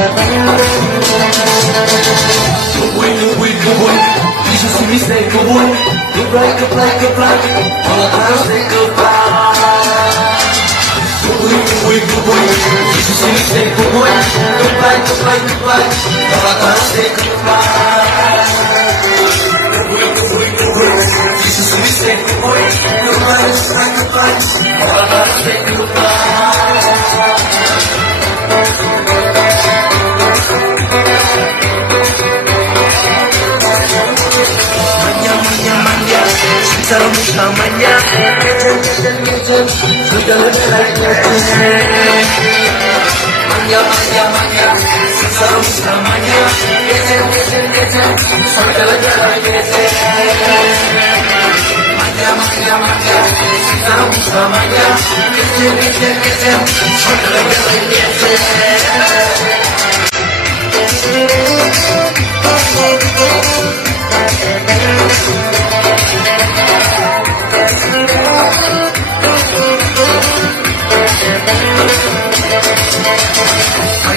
You should see me say goodbye, goodbye, goodbye, goodbye. All I gotta say goodbye. Goodbye. You should see me say goodbye, goodbye, goodbye, goodbye. All I gotta say goodbye. You should see me say goodbye, goodbye, goodbye, goodbye. All I gotta say goodbye. Manja, cinta utamanya, ngejen, sudah lebih baik ngejen. Manja, cinta utamanya, ngejen, sudah lebih baik ngejen. Manja, cinta utamanya, ngejen, sudah lebih baik ngejen.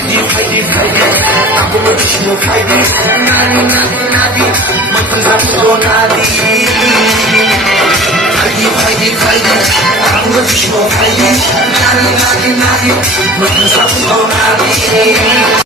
Heidi, aku mau Heidi, nadi, mengenang nadi. Heidi, aku mau Heidi, nadi, mengenang nadi.